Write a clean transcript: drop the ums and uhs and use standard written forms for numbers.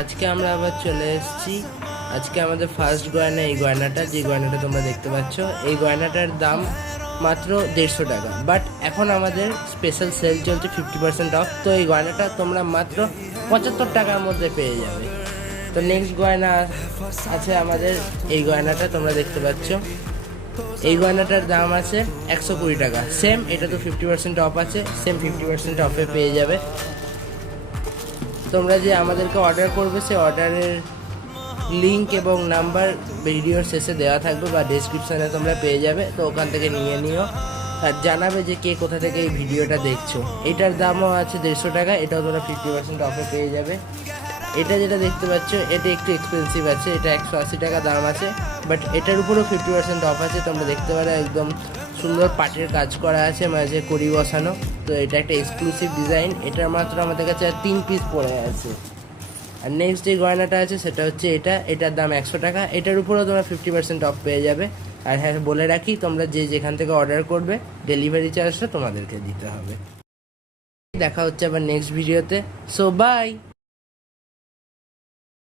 আজকে আমরা আবার চলে এসেছি। আজকে আমাদের ফার্স্ট গয়না এই গয়নাটা, যে গয়নাটা তোমরা দেখতে পাচ্ছ, এই গয়নাটার দাম মাত্র 150 টাকা। বাট এখন আমাদের স্পেশাল সেল চলছে 50% অফ, তো এই গয়নাটা তোমরা মাত্র 75 টাকার মধ্যে পেয়ে যাবে। তো নেক্সট গয়না আছে আমাদের এই গয়নাটা তোমরা দেখতে পাচ্ছ, এই গয়নাটার দাম আছে 120 টাকা। সেম, এটা তো 50% অফ আছে, সেম 50% অফে পেয়ে যাবে। তোমরা যে আমাদেরকে অর্ডার করবে সেই অর্ডারের লিঙ্ক এবং নাম্বার ভিডিওর শেষে দেওয়া থাকবে বা ডেসক্রিপশানে তোমরা পেয়ে যাবে, তো ওখান থেকে নিয়ে নিও। আর জানাবে যে কে কোথা থেকে এই ভিডিওটা দেখছো। এটার দামও আছে 150 টাকা, এটাও তোমরা 50% অফে পেয়ে যাবে। এটা যেটা দেখতে পাচ্ছ এটা একটু এক্সপেন্সিভ আছে, এটা 180 টাকা দাম আছে, বাট এটার উপরেও 50% অফ আছে। তোমরা দেখতে পারো একদম সুন্দর পাটের কাজ করা আছে, মাঝে কড়ি বসানো। তো এটা একটা এক্সক্লুসিভ ডিজাইন, এটার মাত্র আমাদের কাছে 3 পিস পড়ে আছে। আর নেক্সট যে গয়নাটা আছে সেটা হচ্ছে এটার দাম 100 টাকা, এটার উপরেও তোমরা 50% অফ পেয়ে যাবে। আর হ্যাঁ, বলে রাখি, তোমরা যেখান থেকে অর্ডার করবে ডেলিভারি চার্জটা তোমাদেরকে দিতে হবে। দেখা হচ্ছে আবার নেক্সট ভিডিওতে। So by.